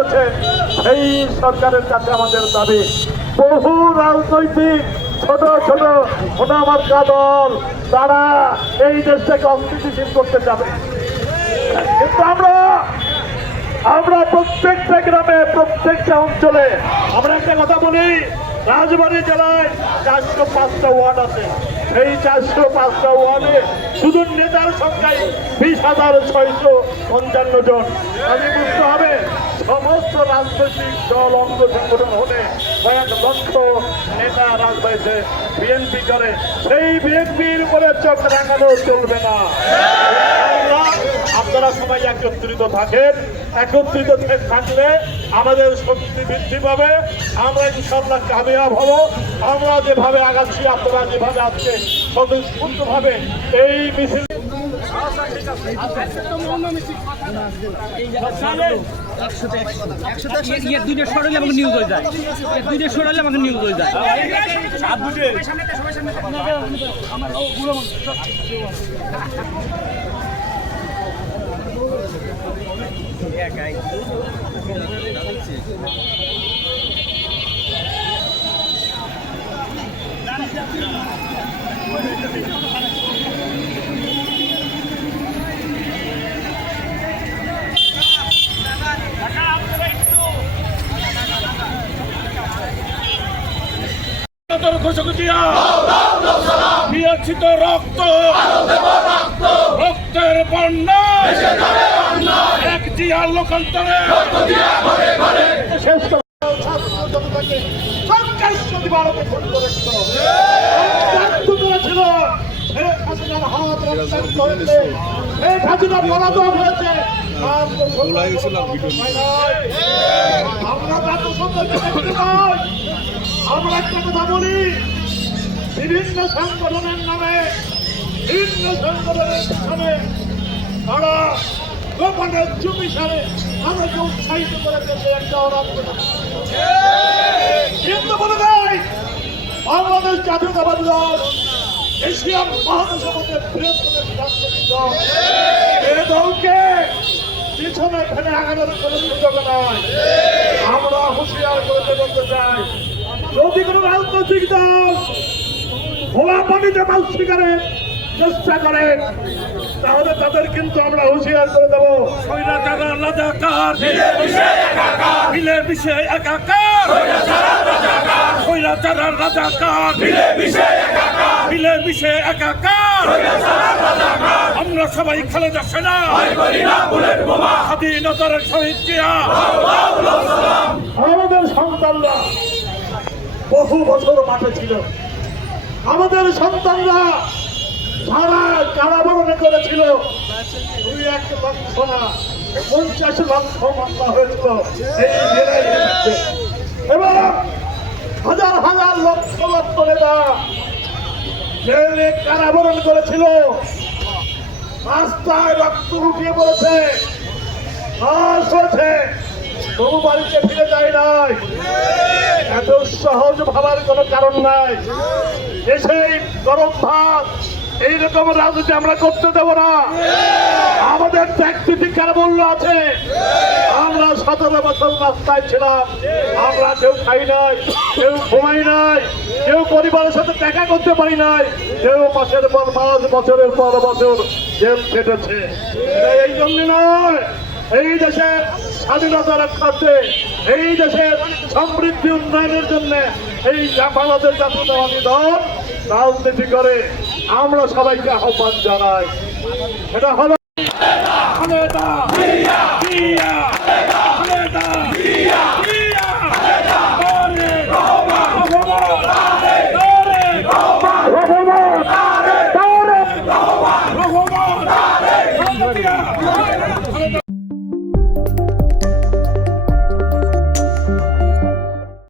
করেছে সেই সরকারের কাছে আমাদের দাবি। বহু রাজনৈতিক ছোট ছোট মোটামার্কা দল তারা এই দেশটাকে অস্থিতিশীল করতে যাবে, কিন্তু আমরা প্রত্যেকটা গ্রামে প্রত্যেকটা অঞ্চলে আমরা একটা কথা বলি, রাজবাড়ী জেলায় 405টা ওয়ার্ড আছে। এই 405টা ওয়ার্ডে শুধু নেতার সংখ্যায় 20,655 জন। আমি বুঝতে হবে সমস্ত রাজনৈতিক দল অঙ্গ সংগঠন হলে কয়েক লক্ষ নেতা রাজবাড়িতে বিএনপি করে, সেই বিএনপির উপরে চোখ রাখানো চলবে না। আপনারা সবাই একত্রিত থাকেন, একত্রিত থাকলে আমাদের শক্তি বৃদ্ধি পাবে, আমরা ইনশাআল্লাহ কামিয়াব হব। আমরা যেভাবে আগাচ্ছি, আপনারা যেভাবে আজকে স্বতঃস্ফূর্তভাবে এই মিছিল দুইটা সরালে আমাকে নিউজ হয়ে যায়, দুইটা সরালে আমাকে নিউজ হয়ে যায়। বিয়াচিত রক্ত রক্তের বন্যা এক জিয়ার লোকান্তরে শেষ করে ছিল আমরা একটা কথা বলি, বিভিন্ন সংগঠনের নামে বিভিন্ন সংগঠনের পিছনে তারা গোপনের চুপি সারে আমাকে উৎসাহিত করে দেশে একটা কিন্তু বলে দেয় বাংলাদেশ জাতীয়তাবাদী দল এশিয়ান মহাদেশের মধ্যে বৃহত্তম রাজনৈতিক দল, এ দলকে পিছনে ফেলে আগানোর কোনো সুযোগ নাই। আমরা হুঁশিয়ার করে বলতে চাই, যদি কোনো রাজনৈতিক দল খোলা পানিতে মাছ শিকারের চেষ্টা করে তাহলে তাদের কিন্তু আমরা হুঁশিয়ার করে দেবো। মিলে মিশে একাকার, মিলে মিশে একাকার, আমরা সবাই খালেদা সেনা, স্বাধীনতার শহীদ জিয়া। আমাদের সন্তানরা বহু বছর মাঠে ছিল, আমাদের সন্তানরা সারা কারাবরণে করেছিল 2-1 লক্ষ না 50 লক্ষ মামলা হয়েছিল এই জেলায়, এবং হাজার হাজার লক্ষ লক্ষ নেতা জেলে কারাবরণ করেছিল, রাস্তায় রক্ত লুটিয়ে পড়েছে, লাশ হয়েছে, তবু বাড়িতে ফিরে যায় নাই। এত সহজ ভাবার কোনো কারণ নাই। দেশে গরম ভাত এইরকম রাজনীতি আমরা করতে দেব না। আমাদের ত্যাগ তিতিক্ষার মূল্য আছে। আমরা 17 বছর রাস্তায় ছিলাম, আমরা কেউ খাই নাই, কেউ ঘুমাই নাই, কেউ পরিবারের সাথে দেখা করতে পারি নাই, কেউ মাসের পর মাস বছরের পর বছর জেল কেটেছে। এই জন্য নয়, এই দেশের স্বাধীনতা রক্ষার্থে, এই দেশের সমৃদ্ধি উন্নয়নের জন্য এই বাংলাদেশ জাতীয়তাবাদী দল রাজনীতি করে। আমরা সবাইকে আহ্বান জানাই, এটা হলো